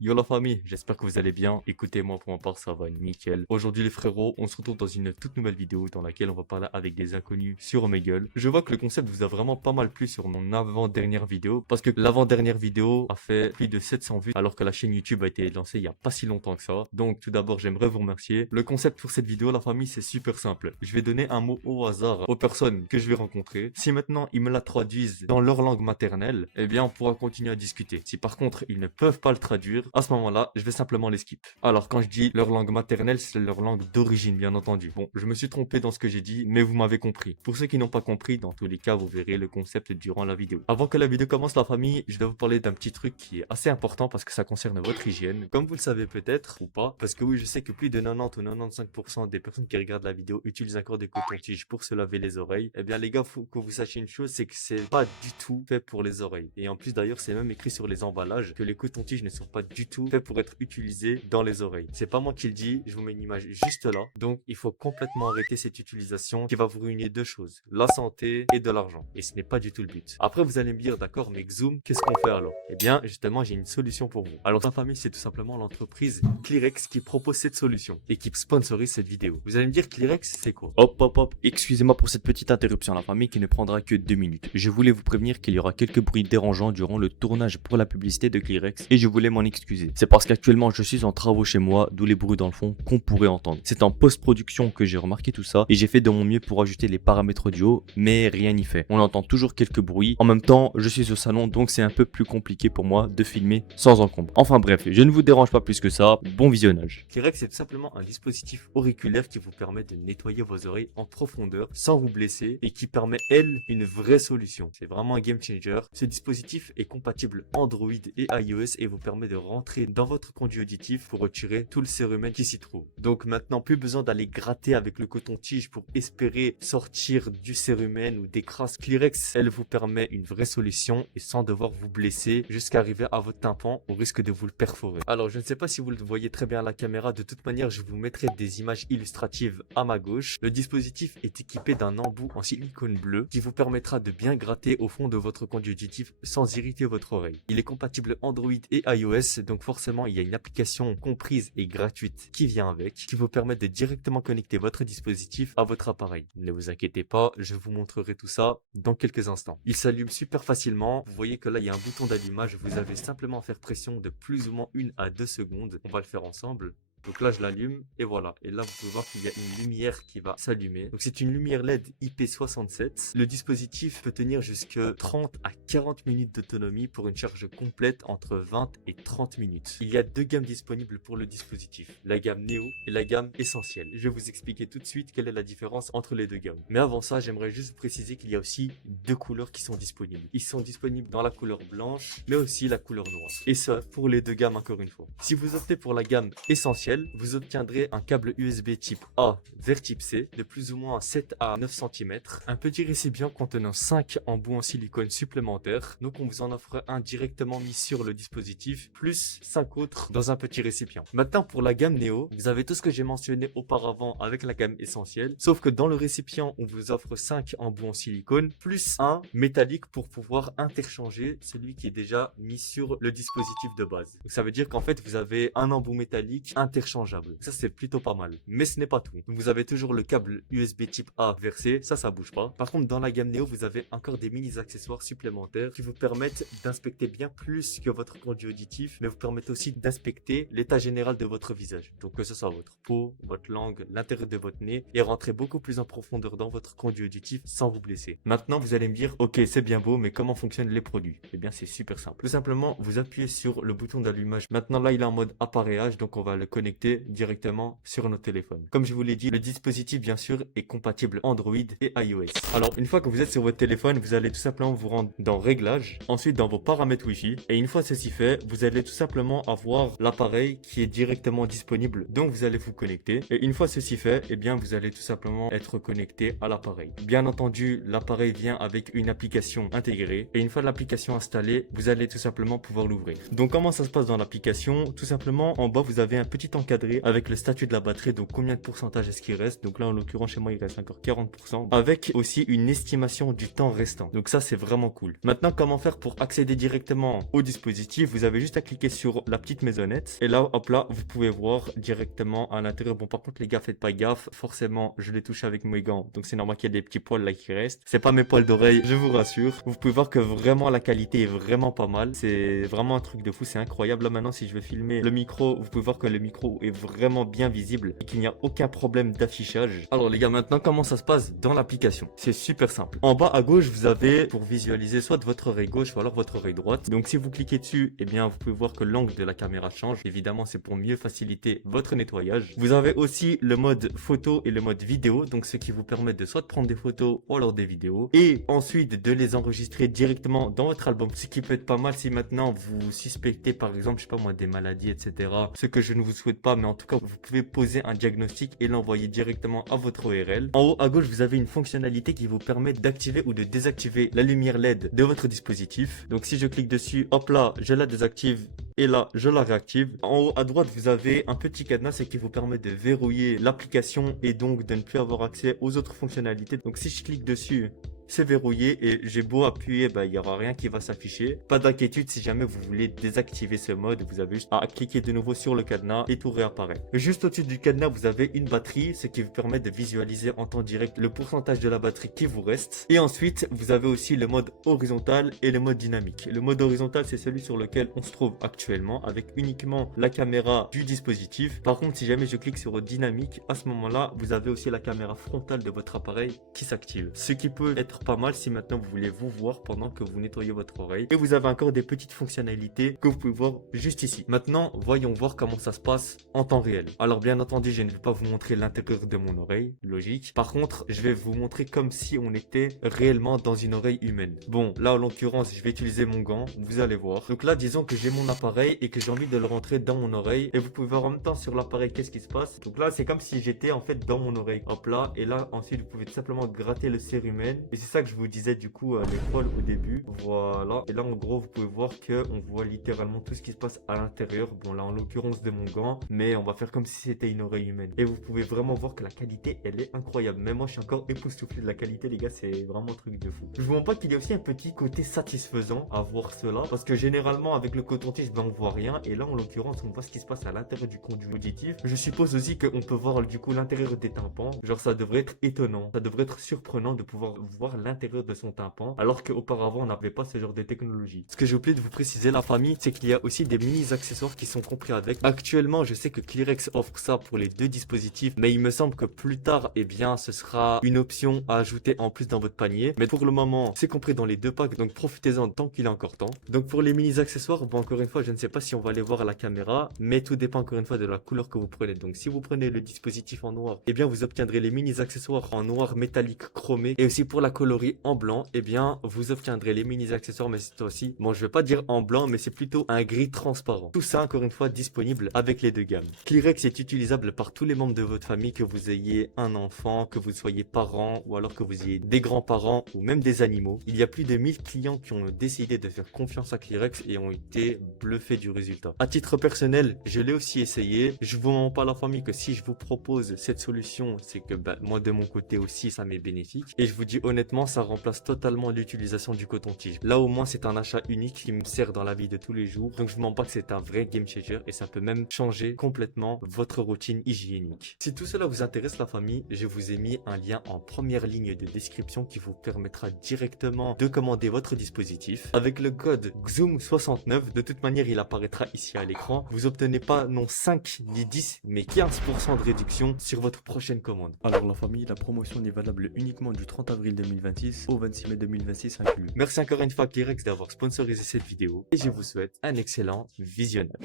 Yo la famille, j'espère que vous allez bien. Écoutez-moi pour ma part, ça va nickel. Aujourd'hui les frérots, on se retrouve dans une toute nouvelle vidéo dans laquelle on va parler avec des inconnus sur Omegle. Je vois que le concept vous a vraiment pas mal plu sur mon avant-dernière vidéo parce que l'avant-dernière vidéo a fait plus de 700 vues alors que la chaîne YouTube a été lancée il y a pas si longtemps que ça. Donc tout d'abord, j'aimerais vous remercier. Le concept pour cette vidéo, la famille, c'est super simple. Je vais donner un mot au hasard aux personnes que je vais rencontrer. Si maintenant ils me la traduisent dans leur langue maternelle, eh bien on pourra continuer à discuter. Si par contre ils ne peuvent pas le traduire, à ce moment-là, je vais simplement les skip. Alors, quand je dis leur langue maternelle, c'est leur langue d'origine, bien entendu. Bon, je me suis trompé dans ce que j'ai dit, mais vous m'avez compris. Pour ceux qui n'ont pas compris, dans tous les cas, vous verrez le concept durant la vidéo. Avant que la vidéo commence, la famille, je dois vous parler d'un petit truc qui est assez important parce que ça concerne votre hygiène. Comme vous le savez peut-être, ou pas, parce que oui, je sais que plus de 90 ou 95% des personnes qui regardent la vidéo utilisent encore des cotons-tiges pour se laver les oreilles. Eh bien, les gars, faut que vous sachiez une chose, c'est que c'est pas du tout fait pour les oreilles. Et en plus, d'ailleurs, c'est même écrit sur les emballages que les cotons-tiges ne sont pas du tout faits pour être utilisé dans les oreilles. C'est pas moi qui le dis, je vous mets une image juste là. Donc il faut complètement arrêter cette utilisation qui va vous ruiner deux choses, la santé et de l'argent. Et ce n'est pas du tout le but. Après vous allez me dire, d'accord, mais Xoom, qu'est-ce qu'on fait alors? Eh bien justement j'ai une solution pour vous. Alors sa famille, c'est tout simplement l'entreprise Clearex qui propose cette solution et qui sponsorise cette vidéo. Vous allez me dire, Clearex c'est quoi? Hop, excusez-moi pour cette petite interruption la famille qui ne prendra que 2 minutes. Je voulais vous prévenir qu'il y aura quelques bruits dérangeants durant le tournage pour la publicité de Clearex et je voulais m'en excuser. C'est parce qu'actuellement je suis en travaux chez moi, d'où les bruits dans le fond qu'on pourrait entendre. C'est en post-production que j'ai remarqué tout ça et j'ai fait de mon mieux pour ajuster les paramètres audio, mais rien n'y fait. On entend toujours quelques bruits. En même temps, je suis au salon donc c'est un peu plus compliqué pour moi de filmer sans encombre. Enfin bref, je ne vous dérange pas plus que ça. Bon visionnage. Clearex, c'est tout simplement un dispositif auriculaire qui vous permet de nettoyer vos oreilles en profondeur sans vous blesser et qui permet, elle, une vraie solution. C'est vraiment un game changer. Ce dispositif est compatible Android et iOS et vous permet de rentrer dans votre conduit auditif pour retirer tout le cérumen qui s'y trouve. Donc maintenant, plus besoin d'aller gratter avec le coton-tige pour espérer sortir du cérumen ou des crasses. Clearex, elle vous permet une vraie solution et sans devoir vous blesser jusqu'à arriver à votre tympan au risque de vous le perforer. Alors, je ne sais pas si vous le voyez très bien à la caméra. De toute manière, je vous mettrai des images illustratives à ma gauche. Le dispositif est équipé d'un embout en silicone bleu qui vous permettra de bien gratter au fond de votre conduit auditif sans irriter votre oreille. Il est compatible Android et iOS, donc forcément il y a une application comprise et gratuite qui vient avec, qui vous permet de directement connecter votre dispositif à votre appareil. Ne vous inquiétez pas, je vous montrerai tout ça dans quelques instants. Il s'allume super facilement, vous voyez que là il y a un bouton d'allumage, vous avez simplement à faire pression de plus ou moins 1 à 2 secondes. On va le faire ensemble. Donc là, je l'allume et voilà. Et là, vous pouvez voir qu'il y a une lumière qui va s'allumer. Donc c'est une lumière LED IP67. Le dispositif peut tenir jusque 30 à 40 minutes d'autonomie pour une charge complète entre 20 et 30 minutes. Il y a deux gammes disponibles pour le dispositif. La gamme Neo et la gamme Essentielle. Je vais vous expliquer tout de suite quelle est la différence entre les deux gammes. Mais avant ça, j'aimerais juste vous préciser qu'il y a aussi deux couleurs qui sont disponibles. Ils sont disponibles dans la couleur blanche, mais aussi la couleur noire. Et ça, pour les deux gammes encore une fois. Si vous optez pour la gamme Essentielle, vous obtiendrez un câble USB type A vers type C de plus ou moins 7 à 9 cm, un petit récipient contenant 5 embouts en silicone supplémentaires, donc on vous en offre un directement mis sur le dispositif, plus 5 autres dans un petit récipient. Maintenant pour la gamme Neo, vous avez tout ce que j'ai mentionné auparavant avec la gamme Essentielle, sauf que dans le récipient on vous offre 5 embouts en silicone, plus un métallique pour pouvoir interchanger celui qui est déjà mis sur le dispositif de base. Donc ça veut dire qu'en fait vous avez un embout métallique interchangeable. Ça c'est plutôt pas mal. Mais ce n'est pas tout. Donc, vous avez toujours le câble USB type A versé, ça bouge pas. Par contre dans la gamme Neo vous avez encore des mini accessoires supplémentaires qui vous permettent d'inspecter bien plus que votre conduit auditif, mais vous permettent aussi d'inspecter l'état général de votre visage. Donc que ce soit votre peau, votre langue, l'intérieur de votre nez, et rentrer beaucoup plus en profondeur dans votre conduit auditif sans vous blesser. Maintenant vous allez me dire, ok c'est bien beau, mais comment fonctionnent les produits? Eh bien c'est super simple. Tout simplement vous appuyez sur le bouton d'allumage. Maintenant là il est en mode appareillage, donc on va le connecter directement sur notre téléphone. Comme je vous l'ai dit, le dispositif bien sûr est compatible Android et iOS. Alors une fois que vous êtes sur votre téléphone, vous allez tout simplement vous rendre dans réglages, ensuite dans vos paramètres Wi-Fi, et une fois ceci fait, vous allez tout simplement avoir l'appareil qui est directement disponible, donc vous allez vous connecter, et une fois ceci fait, eh bien vous allez tout simplement être connecté à l'appareil. Bien entendu, l'appareil vient avec une application intégrée, et une fois l'application installée, vous allez tout simplement pouvoir l'ouvrir. Donc comment ça se passe dans l'application? Tout simplement en bas vous avez un petit encadré avec le statut de la batterie, donc combien de pourcentage est-ce qu'il reste. Donc là en l'occurrence chez moi il reste encore 40%, avec aussi une estimation du temps restant. Donc ça c'est vraiment cool. Maintenant comment faire pour accéder directement au dispositif? Vous avez juste à cliquer sur la petite maisonnette et là hop là vous pouvez voir directement à l'intérieur. Bon par contre les gars faites pas gaffe, forcément je l'ai touché avec mes gants, donc c'est normal qu'il y ait des petits poils là qui restent. C'est pas mes poils d'oreille, je vous rassure. Vous pouvez voir que vraiment la qualité est vraiment pas mal, c'est vraiment un truc de fou, c'est incroyable. Là maintenant si je vais filmer le micro, vous pouvez voir que le micro est vraiment bien visible et qu'il n'y a aucun problème d'affichage. Alors les gars, maintenant comment ça se passe dans l'application? C'est super simple. En bas à gauche vous avez pour visualiser soit votre oreille gauche ou alors votre oreille droite. Donc si vous cliquez dessus, eh bien vous pouvez voir que l'angle de la caméra change. Évidemment c'est pour mieux faciliter votre nettoyage. Vous avez aussi le mode photo et le mode vidéo, donc ce qui vous permet de soit de prendre des photos ou alors des vidéos et ensuite de les enregistrer directement dans votre album, ce qui peut être pas mal si maintenant vous suspectez par exemple, je sais pas moi, des maladies etc. Ce que je ne vous souhaite pas, mais en tout cas vous pouvez poser un diagnostic et l'envoyer directement à votre ORL. En haut à gauche vous avez une fonctionnalité qui vous permet d'activer ou de désactiver la lumière LED de votre dispositif. Donc si je clique dessus, hop là je la désactive et là je la réactive. En haut à droite vous avez un petit cadenas, ce qui vous permet de verrouiller l'application et donc de ne plus avoir accès aux autres fonctionnalités. Donc si je clique dessus, c'est verrouillé et j'ai beau appuyer, il n'y aura rien qui va s'afficher. Pas d'inquiétude, si jamais vous voulez désactiver ce mode, vous avez juste à cliquer de nouveau sur le cadenas et tout réapparaît. Juste au-dessus du cadenas, vous avez une batterie, ce qui vous permet de visualiser en temps direct le pourcentage de la batterie qui vous reste. Et ensuite, vous avez aussi le mode horizontal et le mode dynamique. Le mode horizontal, c'est celui sur lequel on se trouve actuellement avec uniquement la caméra du dispositif. Par contre, si jamais je clique sur dynamique, à ce moment-là, vous avez aussi la caméra frontale de votre appareil qui s'active. Ce qui peut être pas mal si maintenant vous voulez vous voir pendant que vous nettoyez votre oreille. Et vous avez encore des petites fonctionnalités que vous pouvez voir juste ici. Maintenant, voyons voir comment ça se passe en temps réel. Alors bien entendu, je ne vais pas vous montrer l'intérieur de mon oreille, logique. Par contre, je vais vous montrer comme si on était réellement dans une oreille humaine. Bon, là en l'occurrence, je vais utiliser mon gant, vous allez voir. Donc là, disons que j'ai mon appareil et que j'ai envie de le rentrer dans mon oreille. Et vous pouvez voir en même temps sur l'appareil qu'est-ce qui se passe. Donc là, c'est comme si j'étais en fait dans mon oreille. Hop là, et là ensuite, vous pouvez tout simplement gratter le cérumen. Et c'est ça que je vous disais du coup à l'école au début. Voilà, et là en gros vous pouvez voir que on voit littéralement tout ce qui se passe à l'intérieur. Bon là en l'occurrence de mon gant, mais on va faire comme si c'était une oreille humaine. Et vous pouvez vraiment voir que la qualité elle est incroyable. Même moi je suis encore époustouflé de la qualité les gars, c'est vraiment un truc de fou. Je vous montre pas qu'il y a aussi un petit côté satisfaisant à voir cela, parce que généralement avec le coton-tige on voit rien, et là en l'occurrence on voit ce qui se passe à l'intérieur du conduit auditif. Je suppose aussi qu'on peut voir du coup l'intérieur des tympans. Genre ça devrait être étonnant, ça devrait être surprenant de pouvoir voir l'intérieur de son tympan, alors qu'auparavant on n'avait pas ce genre de technologie. Ce que j'ai oublié de vous préciser la famille, c'est qu'il y a aussi des mini accessoires qui sont compris avec. Actuellement je sais que Clearex offre ça pour les deux dispositifs, mais il me semble que plus tard eh bien ce sera une option à ajouter en plus dans votre panier. Mais pour le moment c'est compris dans les deux packs, donc profitez-en tant qu'il est encore temps. Donc pour les mini accessoires, bon encore une fois je ne sais pas si on va les voir à la caméra, mais tout dépend encore une fois de la couleur que vous prenez. Donc si vous prenez le dispositif en noir, eh bien vous obtiendrez les mini accessoires en noir métallique chromé, et aussi pour la coloris en blanc, eh bien vous obtiendrez les mini accessoires, mais cette fois-ci, bon je vais pas dire en blanc, mais c'est plutôt un gris transparent. Tout ça encore une fois disponible avec les deux gammes. Clearex est utilisable par tous les membres de votre famille, que vous ayez un enfant, que vous soyez parents, ou alors que vous ayez des grands-parents ou même des animaux. Il y a plus de 1000 clients qui ont décidé de faire confiance à Clearex et ont été bluffés du résultat. À titre personnel, je l'ai aussi essayé. Je vous mens pas la famille que si je vous propose cette solution, c'est que moi de mon côté aussi ça m'est bénéfique, et je vous dis honnêtement ça remplace totalement l'utilisation du coton-tige. Là au moins c'est un achat unique qui me sert dans la vie de tous les jours, donc je vous mens pas que c'est un vrai game changer et ça peut même changer complètement votre routine hygiénique. Si tout cela vous intéresse la famille, je vous ai mis un lien en première ligne de description qui vous permettra directement de commander votre dispositif. Avec le code XZOOM69, de toute manière il apparaîtra ici à l'écran, vous obtenez pas non 5 ni 10 mais 15% de réduction sur votre prochaine commande. Alors la famille, la promotion n'est valable uniquement du 30 avril 2026 au 26 mai 2026 inclus. Merci encore une fois Clearex d'avoir sponsorisé cette vidéo et je vous souhaite un excellent visionnage.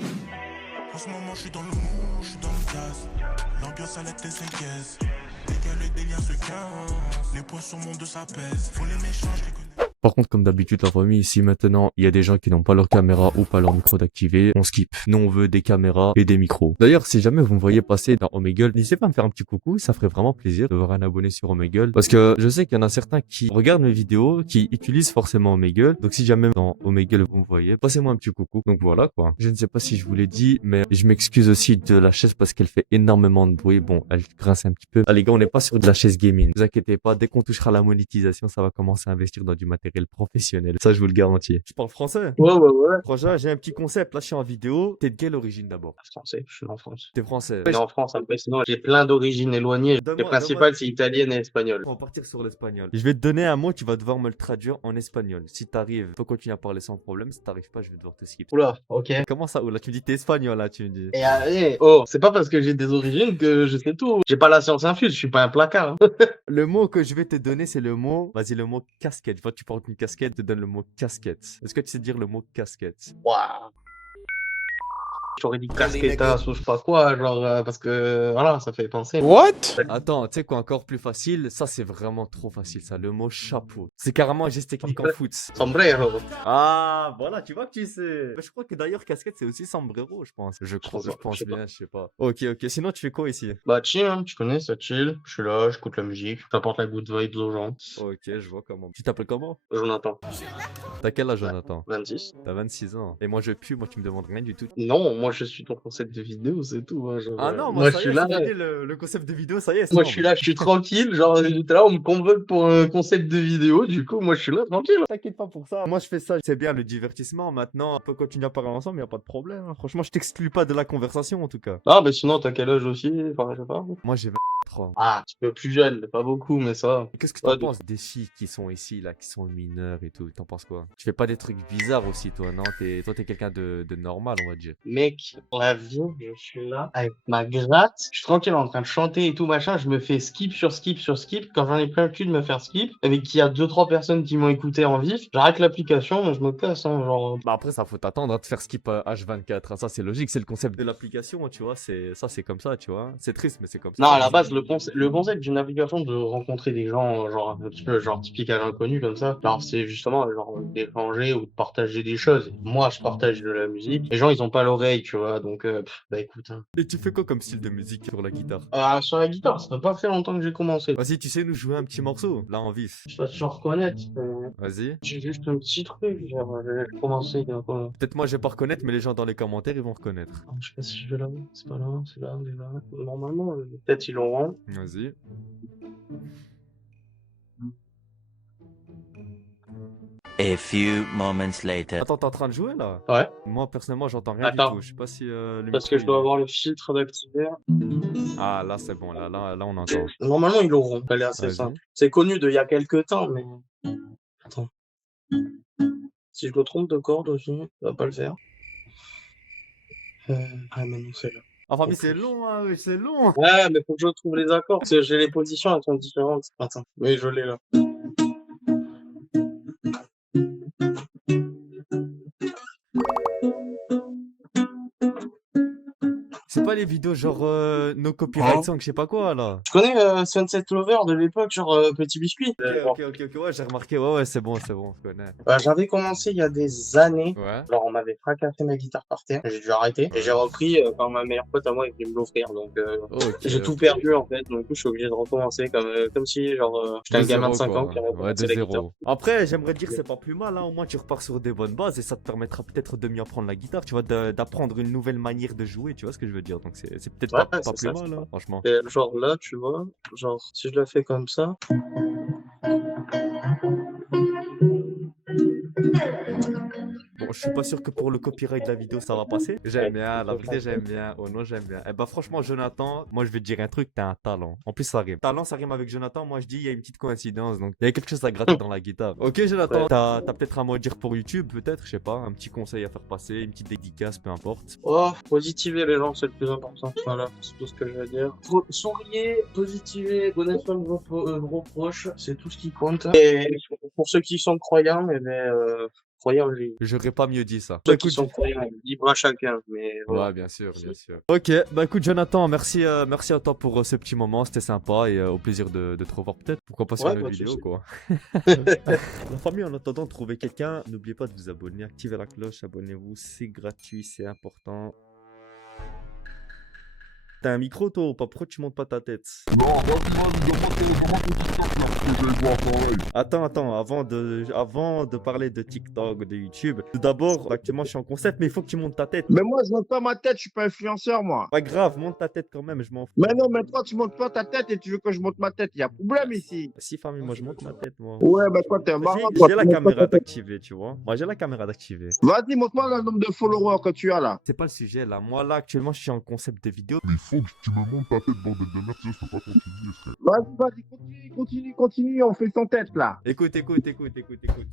En ce moment je suis dans le mood, je suis dans le gaz. L'ambiance à la tête s'inquiète. Dès que le délire se casse, les poissons montent de sa pèse. Faut les méchants, je les connais. Par contre, comme d'habitude, la famille, si maintenant il y a des gens qui n'ont pas leur caméra ou pas leur micro d'activer, on skip. Nous, on veut des caméras et des micros. D'ailleurs, si jamais vous me voyez passer dans Omegle, n'hésitez pas à me faire un petit coucou, ça ferait vraiment plaisir de voir un abonné sur Omegle. Parce que je sais qu'il y en a certains qui regardent mes vidéos, qui utilisent forcément Omegle. Donc si jamais dans Omegle vous me voyez, passez-moi un petit coucou. Donc voilà quoi. Je ne sais pas si je vous l'ai dit, mais je m'excuse aussi de la chaise parce qu'elle fait énormément de bruit. Bon, elle grince un petit peu. Ah les gars, on n'est pas sur de la chaise gaming. Ne vous inquiétez pas, dès qu'on touchera la monétisation, ça va commencer à investir dans du matériel professionnel. Ça, je vous le garantis. Tu parles français? Ouais. Franchement, j'ai un petit concept. Là, je suis en vidéo. T'es de quelle origine d'abord? Français, je suis en France. T'es français. Je suis en France, après, sinon, j'ai plein d'origines éloignées. Le Donne-moi- principal, c'est italienne et espagnole. On va partir sur l'espagnol. Je vais te donner un mot, tu vas devoir me le traduire en espagnol. Si t'arrives, tu peux continuer à parler sans problème. Si t'arrives pas, je vais devoir te skip. Oula, ok. Comment ça, oula? Tu me dis t'es espagnol là, tu me dis. Et allez, oh, c'est pas parce que j'ai des origines que je sais tout. J'ai pas la science infuse, je suis pas un placard. Hein. Le mot que je vais te donner, c'est le mot. Vas-y, le mot casquette. Tu vois, tu portes une casquette, je te donne le mot casquette. Est-ce que tu sais dire le mot casquette? Waouh. J'aurais dit casquetas ou je sais pas quoi, genre, parce que, voilà, ça fait penser. What? Attends, tu sais quoi, encore plus facile? Ça, c'est vraiment trop facile, ça. Le mot chapeau. C'est carrément un geste technique en foot. Sombrero. Ah, voilà, tu vois que tu sais. Je crois que d'ailleurs, casquette, c'est aussi sombrero, je pense. Je pense sais pas. bien, je sais pas. Ok. Sinon, tu fais quoi ici? Bah, chill, hein, tu connais, ça chill. Je suis là, j'écoute la musique, j'apporte la good vibes aux gens. Ok, je vois comment. Tu t'appelles comment? Jonathan, T'as quel âge, Jonathan? 26. T'as 26 ans. Et moi, je pue, moi, tu me demandes rien du tout. Non, moi, je suis ton concept de vidéo, c'est tout. Hein, genre, Ah non, moi, ça je y est, suis là. c'est fini, le concept de vidéo, ça y est. c'est Moi, bon. je suis là, je suis tranquille. Genre, tout à l'heure, on me convoque pour un concept de vidéo. Du coup, moi, je suis là, tranquille. T'inquiète pas pour ça. Moi, je fais ça, c'est bien le divertissement. Maintenant, on peut continuer à parler ensemble, y a pas de problème. Hein. Franchement, je t'exclus pas de la conversation, en tout cas. Ah, mais sinon, t'as quel âge aussi? Enfin, je sais pas. Moi, j'ai 23 ans. Ah, un petit peu plus jeune, mais pas beaucoup, mais ça. Et qu'est-ce que t'en Ouais, penses des filles qui sont ici, là, qui sont mineures et tout? T'en penses quoi? Tu fais pas des trucs bizarres aussi, toi, non? Toi, t'es quelqu'un de normal, on va dire. Mec, la vie, je suis là avec ma gratte. Je suis tranquille en train de chanter et tout machin. Je me fais skip sur skip sur skip. Quand j'en ai plein le cul de me faire skip, avec qu'il y a 2-3 personnes qui m'ont écouté en vif, j'arrête l'application et je me casse. Hein, genre. Bah après, ça faut t'attendre à te faire skip H24. Hein. Ça, c'est logique, c'est le concept de l'application, tu vois. C'est comme ça, tu vois. C'est triste, mais c'est comme ça. Non, à la base, le concept d'une application de rencontrer des gens, genre, un petit peu, genre, typique à l'inconnu, comme ça, genre, c'est justement, genre, d'échanger ou de partager des choses. Moi, je partage de la musique. Les gens, ils ont pas l'oreille, tu vois, donc, bah, écoute, hein. Et tu fais quoi comme style de musique sur la guitare? Sur la guitare, ça fait pas très longtemps que j'ai commencé. Vas-y, tu sais nous jouer un petit morceau, là, en vif. Je sais pas si tu reconnaître. Vas-y. J'ai juste un petit truc, genre, j'ai commencé, il y a quoi. Peut-être moi, je vais pas reconnaître, mais les gens dans les commentaires, ils vont reconnaître. Je sais pas si je vais là, c'est pas là, c'est là, c'est là. Normalement, peut-être ils l'auront. Vas-y. A few moments later. Attends, t'es en train de jouer, là? Ouais. Moi, personnellement, j'entends rien Attends. du tout. Je sais pas si le Parce micro, que je dois avoir le filtre d'activer. Ah, là, c'est bon. Là, on entend. Normalement, ils l'auront. Elle est assez Vas-y. simple. C'est connu d'il y a quelques temps, mais. Attends. Si je me trompe de corde aussi, ça va pas le faire. Ah, mais non, c'est là. Enfin, mais c'est long, hein, oui, c'est long. Ouais, mais faut que je trouve les accords. Parce que j'ai les positions, elles sont différentes. Attends. Oui, je l'ai là. C'est pas les vidéos genre no copyright song, je sais pas quoi, là. Tu connais Sunset Lover de l'époque, genre Petit Biscuit? Ok, ouais, j'ai remarqué. Ouais, c'est bon, je connais. J'avais commencé il y a des années. Ouais. Genre, on m'avait fracassé ma guitare par terre. J'ai dû arrêter. Et j'ai repris quand ma meilleure pote à moi est venue me l'offrir. Donc, Ok. j'ai tout perdu en fait. Donc, du coup, je suis obligé de recommencer comme si, genre, j'étais un gamin de 5 ans qui avait Ouais, commencé de la guitare. zéro. Après, j'aimerais dire que c'est pas plus mal, hein. Au moins, tu repars sur des bonnes bases et ça te permettra peut-être de mieux apprendre la guitare, tu vois, d'apprendre une nouvelle manière de jouer, tu vois ce que je veux dire. Donc, c'est peut-être Ouais, pas c'est plus ça, mal, c'est hein, franchement. Et genre là, tu vois, genre, si je la fais comme ça. Bon, je suis pas sûr que pour le copyright de la vidéo ça va passer. J'aime bien, la vérité j'aime bien. Oh non, j'aime bien. Eh bah franchement, Jonathan, moi je vais te dire un truc, t'as un talent. En plus ça rime. Talent, ça rime avec Jonathan. Moi je dis il y a une petite coïncidence, donc il y a quelque chose à gratter dans la guitare. Ok Jonathan, Ouais. t'as peut-être un mot à dire pour YouTube, peut-être, je sais pas, un petit conseil à faire passer, une petite dédicace, peu importe. Oh, positiver les gens, c'est le plus important. Voilà, c'est tout ce que je veux dire. Souriez, positivez, prenez soin de vos proches, c'est tout ce qui compte. Et pour ceux qui sont croyants, eh ben, croyants, j'ai J'aurais pas mieux dit ça. ceux Bah, qui écoute, sont croyants, libre à chacun, mais voilà. ouais, bien sûr, bien sûr. Ok, bah écoute, Jonathan, merci, merci à toi pour ce petit moment, c'était sympa et au plaisir de te revoir peut-être. Pourquoi pas sur Ouais, une pas autre de vidéo, souci. quoi. La famille, en attendant de trouver quelqu'un, n'oubliez pas de vous abonner, activez la cloche, abonnez-vous, c'est gratuit, c'est important. T'as un micro, toi, ou pas? Pourquoi tu montes pas ta tête? Non, vas-y, demande ton TikTok là, que j'aille voir pareil. Attends, avant de parler de TikTok ou de YouTube, tout d'abord, actuellement, je suis en concept, mais il faut que tu montes ta tête. Mais moi, je monte pas ma tête, je suis pas influenceur, moi. Pas grave, monte ta tête quand même, je m'en fous. Mais non, mais toi, tu montes pas ta tête et tu veux que je monte ma tête. Il y a problème ici. Si, famille, moi, je monte ma tête, moi. Ouais, bah toi, t'es un marrant. J'ai toi, j'ai tu la montes pas caméra ta tête. d'activer, tu vois. Moi, j'ai la caméra d'activer. Vas-y, montre-moi le nombre de followers que tu as là. C'est pas le sujet, là. Moi, là, actuellement, je suis en concept de vidéo. Mais il faut que tu me montes ta tête, bordel de merde, sinon je peux pas continuer, frère. Vas-y, continue, on fait sans tête là. Écoute.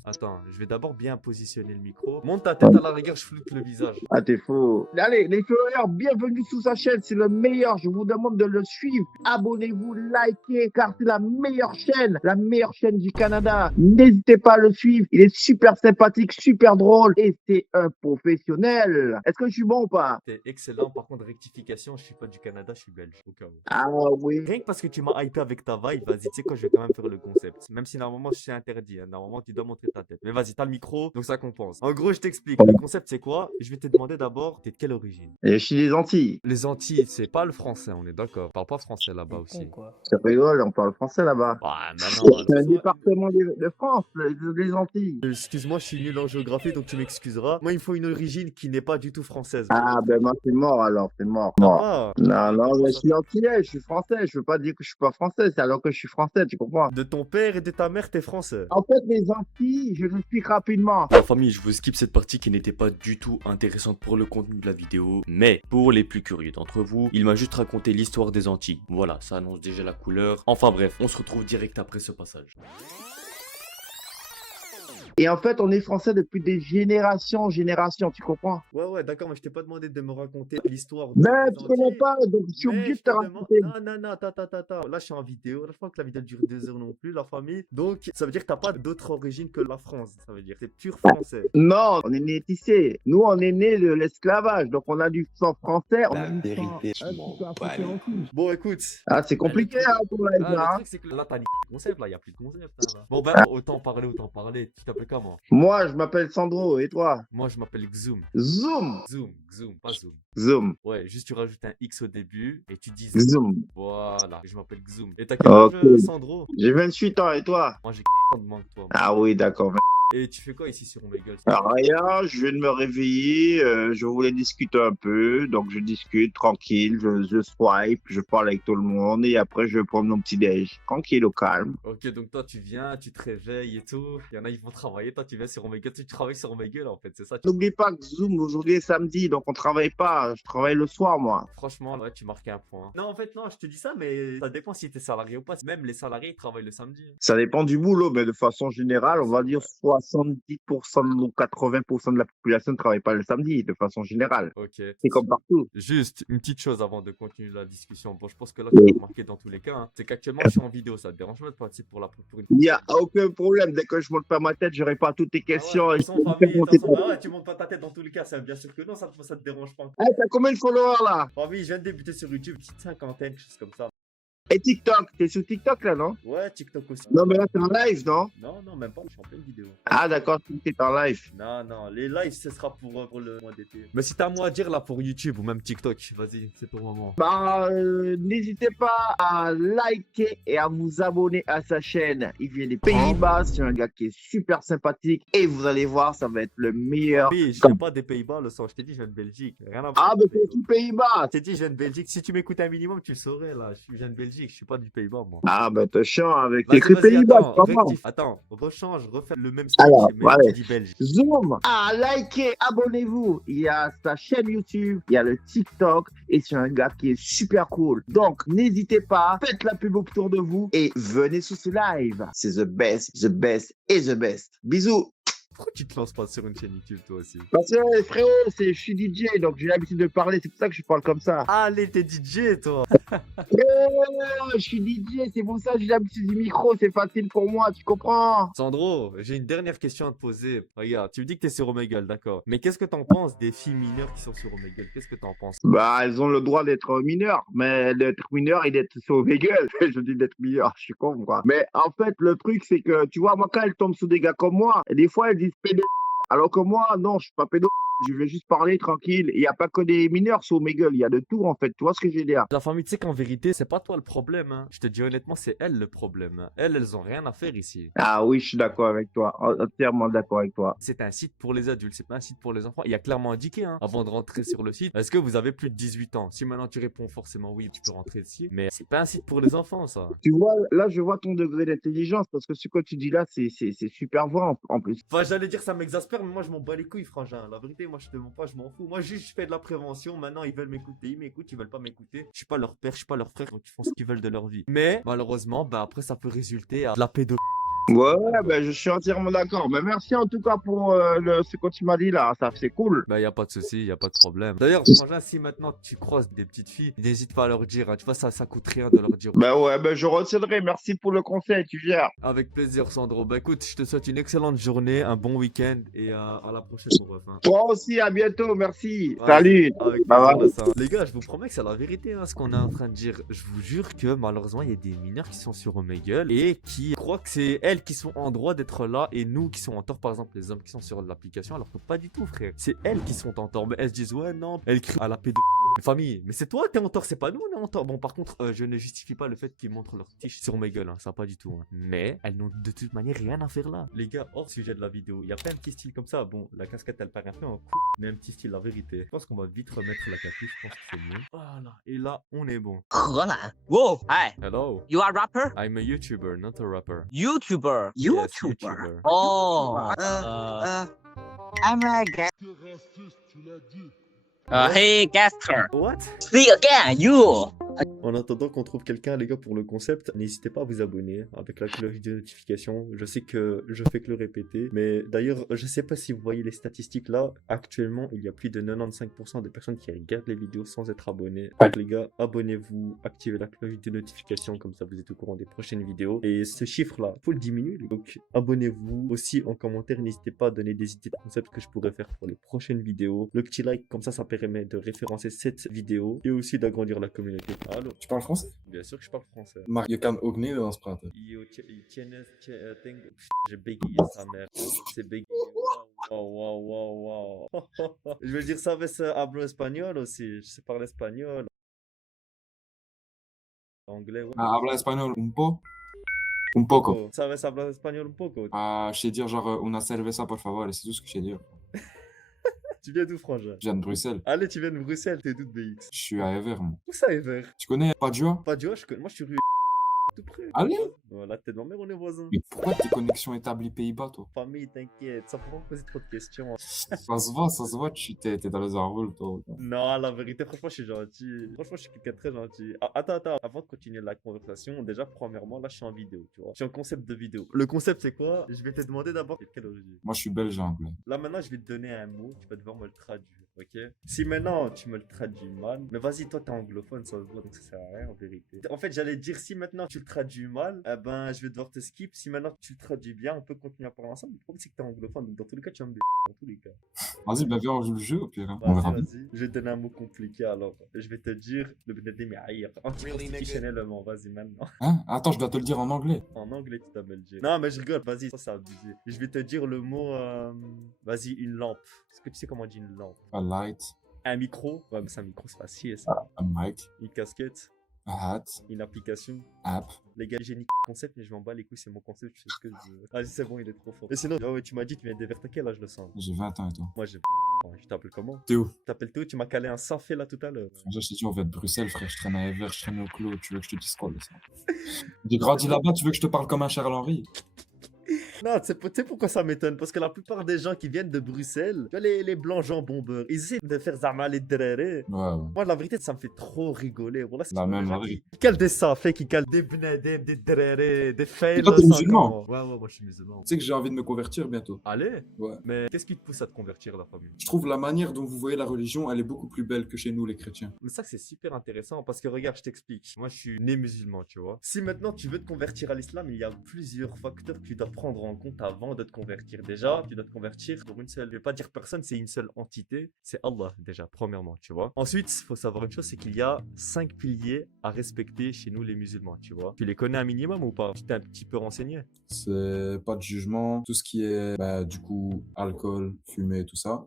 Attends, je vais d'abord bien positionner le micro. Monte ta tête à la rigueur, je floute le visage. Ah, t'es faux. Allez, les followers, bienvenue sous sa chaîne, c'est le meilleur. Je vous demande de le suivre. Abonnez-vous, likez, car c'est la meilleure chaîne du Canada. N'hésitez pas à le suivre. Il est super sympathique, super drôle et c'est un professionnel. Est-ce que je suis bon ou pas? T'es excellent. Par contre, rectification, je suis pas du Canada, je suis belge. Au cas où. Ah oui. Rien que parce que tu m'as hypé avec ta vibe, vas-y, tu sais quoi, je vais quand même faire le concept. Même si normalement, c'est interdit. Hein. Normalement, tu dois montrer ta tête. Mais vas-y, t'as le micro, donc ça compense. En gros, je t'explique. Le concept, c'est quoi? Je vais te demander d'abord, t'es de quelle origine? Et je suis des Antilles. Les Antilles, c'est pas le français, on est d'accord. On parle pas français là-bas aussi. Ça rigole, on parle français là-bas. Ouais, maintenant, C'est un département de France, les Antilles. excuse-moi, je suis nul en géographie, donc tu m'excuseras. Moi, il me faut une origine qui n'est pas du tout française. Ah, ben moi, c'est mort alors, c'est mort. Ah, Non, mais je suis antillais, je suis français. Je veux pas dire que je suis pas français, c'est alors que je suis français, tu comprends? de ton père et de ta mère, t'es français. En fait, les Antilles, je l'explique rapidement. La famille, je vous skip cette partie qui n'était pas du tout intéressante pour le contenu de la vidéo, mais pour les plus curieux d'entre vous, il m'a juste raconté l'histoire des Antilles. Voilà, ça annonce déjà la couleur. Enfin bref, on se retrouve direct après ce passage. Et en fait, on est français depuis des générations en générations, tu comprends? Ouais, d'accord, mais je t'ai pas demandé de me raconter l'histoire Mais des tu connais Antilles. pas, donc je suis Mais obligé de je te te demande- raconter. Non, attends. Là, je suis en vidéo. Là, je crois que la vidéo dure 2 heures non plus, la famille. Donc, ça veut dire que t'as pas d'autre origine que la France. Ça veut dire que t'es pur français. Non, on est né tissé. Nous, on est né de l'esclavage, donc on a du sang français. On a du sang africain aussi. Bon, écoute. Ah, c'est compliqué, le truc- hein, pour la Ah, hein. le truc, c'est que là, t'as dit concept, là, y a plus de concept. Hein, là. Bon, ben, autant parler. Tu t'appelles comment? Moi, je m'appelle Sandro, et toi? Moi, je m'appelle Xoom. Zoom. Zoom, pas Zoom. Zoom. Ouais, juste tu rajoutes un X au début et tu dis Zoom. Zoom. Voilà, je m'appelle Xoom. Et t'as quel âge, Ok. Sandro? J'ai 28 ans, et toi? Moi, j'ai de moins que toi. Ah oui, d'accord. Et tu fais quoi ici sur Omegle? Rien, je viens de me réveiller, je voulais discuter un peu, donc je discute tranquille, je swipe, je parle avec tout le monde et après je vais prendre mon petit déj, tranquille au calme. Ok, donc toi tu viens, tu te réveilles et tout. Il y en a ils vont travailler, toi tu viens sur Omegle, tu travailles sur Omegle en fait, c'est ça. N'oublie pas que Zoom aujourd'hui est samedi, donc on travaille pas, je travaille le soir moi. Franchement, ouais, tu marques un point. Non, en fait, non, je te dis ça, mais ça dépend si t'es salarié ou pas. Même les salariés ils travaillent le samedi. Ça dépend du boulot, mais de façon générale, on va dire 70% ou 80% de la population ne travaille pas le samedi, de façon générale. Ok. C'est comme partout. Juste une petite chose avant de continuer la discussion. Bon, je pense que là, tu vas remarquer dans tous les cas, hein, c'est qu'actuellement, je suis en vidéo. Ça te dérange pas de passer pour une. Il n'y a aucun problème, dès que je monte pas ma tête, je réponds à toutes tes questions. Ah ouais, et de je toute façon, peux famille, faire monter de toute façon, ta- bah ouais, tu montes pas ta tête dans tous les cas, bien sûr que non, ça te dérange pas. Eh, t'as combien de followers là? Famille, je viens de débuter sur YouTube, petite cinquantaine, quelque chose comme ça. Et TikTok, t'es sur TikTok là, non? Ouais, TikTok aussi. Non, mais là, t'es en live, non? Non, même pas, je suis en pleine vidéo. Ah, d'accord, t'es en live. Non, les lives, ce sera pour le mois d'été. Mais si t'as un mot à dire là pour YouTube ou même TikTok, vas-y, c'est ton moment. Bah, n'hésitez pas à liker et à vous abonner à sa chaîne. Il vient des Pays-Bas, c'est un gars qui est super sympathique et vous allez voir, ça va être le meilleur. Oui, je viens pas des Pays-Bas, le sang, je t'ai dit, je viens de Belgique. Rien à voir. Ah, mais avec les c'est Pays-Bas. tout Pays-Bas. Je t'ai dit, je viens de Belgique. Si tu m'écoutes un minimum, tu le saurais là. Je viens de Belgique, je suis pas du Pays-Bas, moi. Ah, bah, t'es chiant avec Vas-y, l'écrit Pays-Bas, attends, c'est pas mal. attends, rechange, refais le même speech, Alors, mais ouais. tu dis Belgique. Zoom, likez, abonnez-vous. Il y a sa chaîne YouTube, il y a le TikTok et c'est un gars qui est super cool. Donc, n'hésitez pas, faites la pub autour de vous et venez sur ce live. C'est the best et the best. Bisous. Pourquoi tu te lances pas sur une chaîne YouTube toi aussi? Parce que frérot, je suis DJ, donc j'ai l'habitude de parler, c'est pour ça que je parle comme ça. Allez, t'es DJ toi. Je suis DJ, c'est pour ça que j'ai l'habitude du micro, c'est facile pour moi, tu comprends? Sandro, j'ai une dernière question à te poser. Regarde, tu me dis que t'es sur Omegle, d'accord. Mais qu'est-ce que t'en penses des filles mineures qui sont sur Omegle? Qu'est-ce que t'en penses? Bah, elles ont le droit d'être mineures, mais d'être mineur et d'être sur Vegas. Je dis d'être mineur, je suis con, quoi. Mais en fait, le truc, c'est que, tu vois, moi, quand elles tombent sous des gars comme moi, des fois, elles disent pédo. Alors que moi, non, je suis pas pédo. Je vais juste parler tranquille. Il n'y a pas que des mineurs sur Omegle, il y a de tout, en fait. Tu vois ce que je veux dire? La famille, tu sais qu'en vérité, c'est pas toi le problème, hein. Je te dis honnêtement, c'est elles le problème, hein. Elles ont rien à faire ici. Ah oui, je suis d'accord avec toi. Entièrement d'accord avec toi. C'est un site pour les adultes, c'est pas un site pour les enfants. Il y a clairement indiqué, hein, avant de rentrer sur le site. Est-ce que vous avez plus de 18 ans? Si maintenant tu réponds forcément oui, tu peux rentrer ici. Mais c'est pas un site pour les enfants, ça. Tu vois, là, je vois ton degré d'intelligence parce que ce que tu dis là, c'est super vrai en plus. Enfin, j'allais dire ça m'exaspère, mais moi je m'en bats les couilles, frangin. La vérité, moi je te mens pas, je m'en fous. Moi juste je fais de la prévention. Maintenant ils veulent m'écouter, ils m'écoutent, ils veulent pas m'écouter. Je suis pas leur père, je suis pas leur frère, donc ils font ce qu'ils veulent de leur vie. Mais malheureusement, bah après ça peut résulter à de la pédo. Ouais, ben, je suis entièrement d'accord. Mais merci en tout cas pour ce que tu m'as dit là. Ça, c'est cool. Bah y a pas de souci, y a pas de problème. D'ailleurs, frangin, si maintenant tu croises des petites filles, n'hésite pas à leur dire, hein. Tu vois ça coûte rien de leur dire. Ben ouais, ben je retiendrai. Merci pour le conseil, tu gères. Avec plaisir, Sandro. Bah écoute, je te souhaite une excellente journée, un bon week-end et à la prochaine, mon ref, hein. Toi aussi, à bientôt. Merci. Ouais, Salut. avec Bye plaisir, bye. là, ça. Les gars, je vous promets que c'est la vérité, hein, ce qu'on est en train de dire. Je vous jure que malheureusement, il y a des mineurs qui sont sur Omegle et qui croient que c'est elles qui sont en droit d'être là et nous qui sont en tort, par exemple, les hommes qui sont sur l'application, alors que pas du tout, frère. C'est elles qui sont en tort. Mais elles se disent, ouais, non, elles crient à la pédo. Famille, mais c'est toi, t'es en tort, c'est pas nous, on est en tort. Bon, par contre, je ne justifie pas le fait qu'ils montrent leur tige sur Omegle, hein, ça pas du tout. Hein. Mais elles n'ont de toute manière rien à faire là. Les gars, hors sujet de la vidéo, il y a plein de petits styles comme ça. Bon, la casquette elle paraît un peu en coup, mais un petit style, la vérité. Je pense qu'on va vite remettre la capuche, je pense que c'est mieux. Voilà, et là, on est bon. 荷兰 Whoa, hi. Hello, You are rapper? I'm a YouTuber, not a rapper. YouTuber. Yes, YouTuber. Oh. I'm like. Hey, Gaster. What? See again, you. En attendant qu'on trouve quelqu'un, les gars, pour le concept, n'hésitez pas à vous abonner avec la cloche de notification. Je sais que je fais que le répéter, mais d'ailleurs, je sais pas si vous voyez les statistiques là. Actuellement, il y a plus de 95% de personnes qui regardent les vidéos sans être abonnés. Donc, les gars, abonnez-vous, activez la cloche de notification, comme ça vous êtes au courant des prochaines vidéos. Et ce chiffre-là, faut le diminuer. Donc, abonnez-vous aussi en commentaire. N'hésitez pas à donner des idées de concepts que je pourrais faire pour les prochaines vidéos. Le petit like, comme ça permet de référencer cette vidéo et aussi d'agrandir la communauté. Allô? Tu parles français? Bien sûr que je parle français. Je kan ook Nederlands praten. J'ai bégayé sa mère. C'est bégayé. Wow. Je veux dire, sabes hablo espagnol aussi. Je sais parler espagnol. Anglais, ouais. Ah, habla español un po? Un poco. Sabes hablar espagnol un poco. Ah, je sais dire genre una cerveza por favor, et c'est tout ce que je sais dire. Tu viens d'où, frangin? Je viens de Bruxelles. Allez, tu viens de Bruxelles, t'es d'où de BX? Je suis à Ever, moi. Où ça, Ever? Tu connais Padua? Pas du tout, moi je suis rue tout près. Allez! Voilà, t'es de ma mère, on est voisins. Mais pourquoi tes connexions établies Pays-Bas, toi? Famille, t'inquiète, sans pouvoir me poser trop de questions. Ça se voit, t'es dans les enroules, toi. Non, la vérité, franchement, je suis gentil. Franchement, je suis quelqu'un de très gentil. Ah, attends, avant de continuer la conversation, déjà, premièrement, là, je suis en vidéo, tu vois. Je suis en concept de vidéo. Le concept, c'est quoi? Je vais te demander d'abord quelle origine. Moi, je suis belge et anglais. Là, maintenant, je vais te donner un mot, tu vas devoir me le traduire, ok? Si maintenant, tu me le traduis mal, mais vas-y, toi, t'es anglophone, ça se voit, donc ça sert à rien, en vérité. En fait, j'allais dire, si maintenant, tu le traduis mal, eh ben, je vais devoir te skip. Si maintenant, tu le traduis bien, on peut continuer à parler ensemble. Le problème, c'est que t'es anglophone, donc dans tous les cas, tu vas me dans tous les cas. Vas-y, bah viens, on joue le jeu, au pire. Hein. On verra. Vas-y. Je vais te donner un mot compliqué alors. Je vais te dire le Benedé anticonstitutionnellement. Vas-y maintenant. Hein? Attends, je dois te le dire en anglais. En anglais, tu dois me le dire. Non, mais je rigole. Vas-y, ça c'est abusé. Je vais te dire le mot. Vas-y, une lampe. Est-ce que tu sais comment on dit une lampe? A light, Un micro. Ouais, mais c'est un micro, c'est facile ça. a mic, Une casquette. a hat, Une application. app. Les gars, j'ai niqué le concept, mais je m'en bats les couilles, c'est mon concept, je sais ce que je veux. Vas-y, c'est bon, il est trop fort. Et sinon, ah ouais, tu m'as dit, tu viens d'Ever, t'as quel âge le sang? J'ai 20 ans et toi. Moi, j'ai. Je t'appelle comment? Théo. Tu t'appelles Théo, tu m'as calé un safé là tout à l'heure. Déjà, je t'ai dit, on va de Bruxelles, frère. Je traîne à Ever, je traîne au Clos. Tu veux que je te dise quoi, là, ça? J'ai grandi là-bas, tu veux que je te parle comme un Charles Henry? Non, tu sais pourquoi ça m'étonne? Parce que la plupart des gens qui viennent de Bruxelles, tu vois, les blancs jambon beurre, ils essaient de faire Zama les drérés. Ouais, ouais. Moi, la vérité, ça me fait trop rigoler. Voilà, c'est La des même gens avis. qui calent des safés, qui calent des bnadem, des drérés, des fails. Toi, t'es musulman? Ouais, ouais, moi je suis musulman. Tu sais que j'ai envie de me convertir bientôt. Allez, Ouais. mais qu'est-ce qui te pousse à te convertir, la famille? Je trouve la manière dont vous voyez la religion, elle est beaucoup plus belle que chez nous, les chrétiens. Mais ça, c'est super intéressant parce que regarde, je t'explique. Moi, je suis né musulman, tu vois. Si maintenant tu veux te convertir à l'islam, il y a plusieurs facteurs que tu dois prendre en compte avant de te convertir. Déjà, tu dois te convertir pour une seule. Je vais pas dire personne, c'est une seule entité. C'est Allah, déjà, premièrement, tu vois. Ensuite, il faut savoir une chose, c'est qu'il y a 5 piliers à respecter chez nous, les musulmans, tu vois. Tu les connais un minimum ou pas? Tu t'es un petit peu renseigné? C'est pas de jugement, tout ce qui est, bah, du coup, alcool, fumée, tout ça.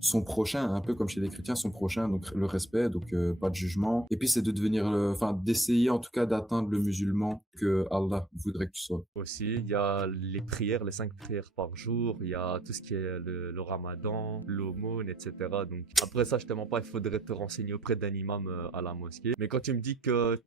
Son prochain, un peu comme chez les chrétiens, son prochain, donc le respect, donc pas de jugement. Et puis c'est de devenir, enfin, d'essayer en tout cas d'atteindre le musulman que Allah voudrait que tu sois. Aussi, il y a les prières, les 5 prières par jour, il y a tout ce qui est le ramadan, l'aumône, etc. Donc après ça, je te mens pas, il faudrait te renseigner auprès d'un imam à la mosquée. Mais quand tu me dis que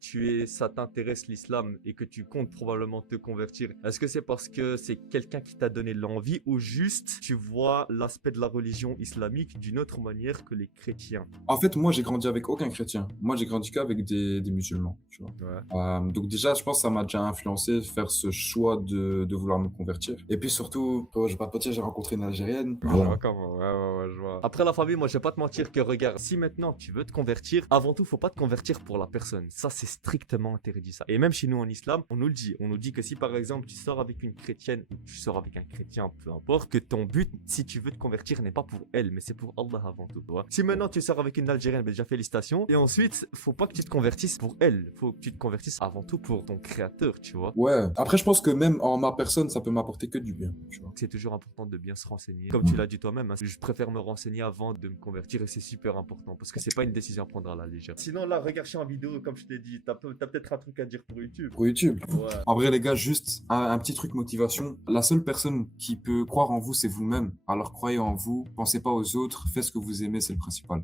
ça t'intéresse l'islam et que tu comptes probablement te convertir, est-ce que c'est parce que c'est quelqu'un qui t'a donné l'envie ou juste tu vois l'aspect de la religion islamique d'une autre manière que les chrétiens? En fait, moi, j'ai grandi avec aucun chrétien. Moi, j'ai grandi qu'avec des musulmans, tu vois. Ouais. Donc déjà, je pense que ça m'a déjà influencé faire ce choix de vouloir me convertir. Et puis surtout, je vais pas te mentir, j'ai rencontré une Algérienne. Je vois comment, ouais, je vois. Après la famille, moi je vais pas te mentir que regarde, si maintenant tu veux te convertir, avant tout, faut pas te convertir pour la personne. Ça, c'est strictement interdit ça. Et même chez nous en islam, on nous dit que si par exemple tu sors avec une chrétienne ou tu sors avec un chrétien, peu importe, que ton but, si tu veux te convertir, n'est pas pour elle, mais c'est pour Allah avant tout, tu vois. Si maintenant tu sors avec une Algérienne, ben déjà félicitations. Et ensuite, faut pas que tu te convertisses pour elle, faut que tu te convertisses avant tout pour ton créateur, tu vois. Ouais. Après, je pense que même en ma personne, ça peut m'apporter que du bien, tu vois. C'est toujours important de bien se renseigner. Comme tu l'as dit toi-même, hein, je préfère me renseigner avant de me convertir et c'est super important parce que c'est pas une décision à prendre à la légère. Sinon, là, regarde, je suis en vidéo, comme je t'ai dit, t'as peut-être un truc à dire pour YouTube. Pour YouTube. Ouais. En vrai, les gars, juste un petit truc motivation. La seule personne qui peut croire en vous, c'est vous-même. Alors croyez en vous, pensez pas aux autres, faites ce que vous aimez, c'est le principal.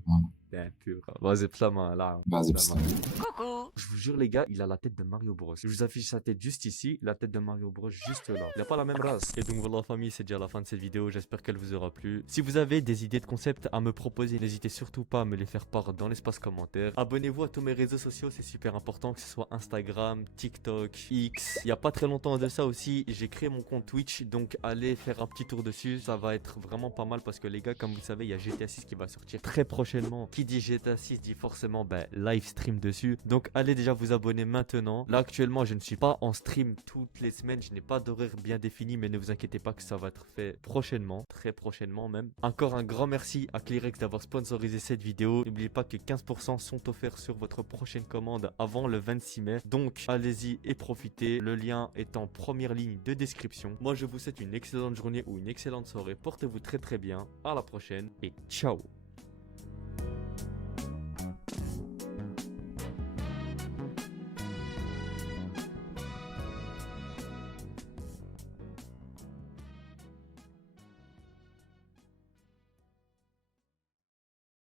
Bien pur. Vas-y, Plama, là. Vas-y, Plama. Coucou. Je vous jure, les gars, il a la tête de Mario Bros. Je vous affiche sa tête juste ici, la tête de Mario Bros juste là. Il a pas la même race. Et donc voilà, famille, c'est déjà la fin de cette vidéo. J'espère qu'elle vous aura plu. Si vous avez des idées de concepts à me proposer, n'hésitez surtout pas à me les faire part dans l'espace commentaire. Abonnez-vous à tous mes réseaux sociaux, c'est super important, que ce soit Instagram, TikTok, X. Il y a pas très longtemps de ça aussi, j'ai créé mon compte Twitch, donc allez faire un petit tour dessus. Ça va être vraiment pas mal parce que les gars, comme vous le savez, il y a GTA 6 qui va sortir très prochainement. Qui dit GTA 6 dit forcément live stream dessus. Donc allez déjà vous abonner maintenant. Là actuellement je ne suis pas en stream toutes les semaines, je n'ai pas d'horaire bien défini, mais ne vous inquiétez pas que ça va être fait prochainement, très prochainement même. Encore un grand merci à Clearex d'avoir sponsorisé cette vidéo. N'oubliez pas que 15% sont offerts sur votre prochaine commande avant le 26 mai. Donc allez-y et profitez. Le lien est en première ligne de description. Moi je vous souhaite une excellente journée ou une excellente soirée. Portez-vous très très bien. À la prochaine et ciao.